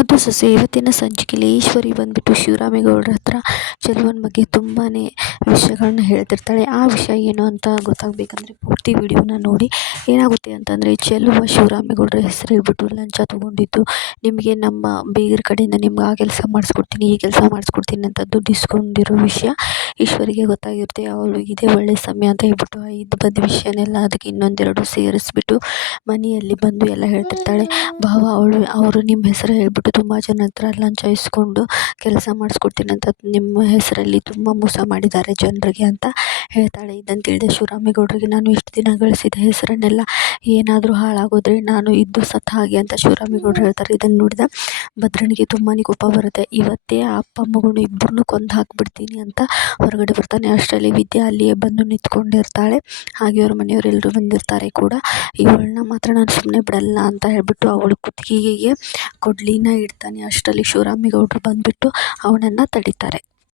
ಮುದ್ದು ಸೊಸೆ ಇವತ್ತಿನ ಸಂಚಿಕೆಯಲ್ಲಿ ಈಶ್ವರಿ ಬಂದ್ಬಿಟ್ಟು ಶಿವರಾಮೇಗೌಡರ ಹತ್ರ ಚೆಲುವನ ಬಗ್ಗೆ ತುಂಬಾ ವಿಷಯಗಳನ್ನ ಹೇಳ್ತಿರ್ತಾಳೆ. ಆ ವಿಷಯ ಏನು ಅಂತ ಗೊತ್ತಾಗಬೇಕಂದ್ರೆ ಪೂರ್ತಿ ವಿಡಿಯೋನ ನೋಡಿ. ಏನಾಗುತ್ತೆ ಅಂತಂದರೆ, ಚೆಲುವ ಶಿವರಾಮೇಗೌಡರ ಹೆಸರು ಹೇಳ್ಬಿಟ್ಟು ಲಂಚ ತೊಗೊಂಡಿದ್ದು, ನಿಮಗೆ ನಮ್ಮ ಬೀಗರ ಕಡೆಯಿಂದ ನಿಮ್ಗೆ ಆ ಕೆಲಸ ಮಾಡಿಸ್ಕೊಡ್ತೀನಿ, ಈ ಕೆಲಸ ಮಾಡಿಸ್ಕೊಡ್ತೀನಿ ಅಂತ ದುಡ್ಡು ಇಸ್ಕೊಂಡಿರೋ ವಿಷಯ ಈಶ್ವರಿಗೆ ಗೊತ್ತಾಗಿರುತ್ತೆ. ಅವಳು ಇದೇ ಒಳ್ಳೆಯ ಸಮಯ ಅಂತ ಹೇಳ್ಬಿಟ್ಟು ಇದು ಬಂದ ವಿಷಯನೆಲ್ಲ ಅದಕ್ಕೆ ಇನ್ನೊಂದೆರಡು ಸೇರಿಸ್ಬಿಟ್ಟು ಮನೆಯಲ್ಲಿ ಬಂದು ಎಲ್ಲ ಹೇಳ್ತಿರ್ತಾಳೆ. ಭಾವ ಅವರು ನಿಮ್ಮ ಹೆಸರು ಹೇಳ್ಬಿಟ್ಟು ತುಂಬ ಜನ ಹತ್ರ ಲಂಚ ಇಸ್ಕೊಂಡು ಕೆಲಸ ಮಾಡಿಸ್ಕೊಡ್ತೀನಿ ಅಂತ ನಿಮ್ಮ ಹೆಸರಲ್ಲಿ ತುಂಬ ಮೋಸ ಮಾಡಿದ್ದಾರೆ ಜನರಿಗೆ ಅಂತ ಹೇಳ್ತಾಳೆ. ಇದನ್ನು ತಿಳಿದ ಶಿವರಾಮೇಗೌಡರಿಗೆ, ನಾನು ಇಷ್ಟು ದಿನ ಗಳಿಸಿದ ಹೆಸರನ್ನೆಲ್ಲ ಏನಾದರೂ ಹಾಳಾಗೋದ್ರೆ ನಾನು ಇದ್ದು ಸತ್ತ ಹಾಗೆ ಅಂತ ಶಿವರಾಮೇಗೌಡರು ಹೇಳ್ತಾರೆ. ಇದನ್ನು ನೋಡಿದ ಭದ್ರನಿಗೆ ತುಂಬಾ ಕೋಪ ಬರುತ್ತೆ. ಇವತ್ತೇ ಆ ಅಪ್ಪ ಮಗನು ಇಬ್ಬರನ್ನೂ ಕೊಂದು ಹಾಕ್ಬಿಡ್ತೀನಿ ಅಂತ ಹೊರಗಡೆ ಬರ್ತಾನೆ. ಅಷ್ಟರಲ್ಲಿ ವಿದ್ಯಾ ಅಲ್ಲಿಯೇ ಬಂದು ನಿಂತ್ಕೊಂಡಿರ್ತಾಳೆ. ಹಾಗೆ ಅವ್ರ ಮನೆಯವರೆಲ್ಲರೂ ಬಂದಿರ್ತಾರೆ ಕೂಡ. ಇವಳನ್ನ ಮಾತ್ರ ನಾನು ಸುಮ್ಮನೆ ಬಿಡಲ್ಲ ಅಂತ ಹೇಳ್ಬಿಟ್ಟು ಅವಳು ಕುತ್ತಿಗೆಗೆ ಕೊಡ್ಲಿನ ಇಡ್ತಾನೆ. ಅಷ್ಟರಲ್ಲಿ ಶಿವರಾಮೇಗೌಡರು ಬಂದುಬಿಟ್ಟು ಅವನನ್ನು ತಡೀತಾರೆ.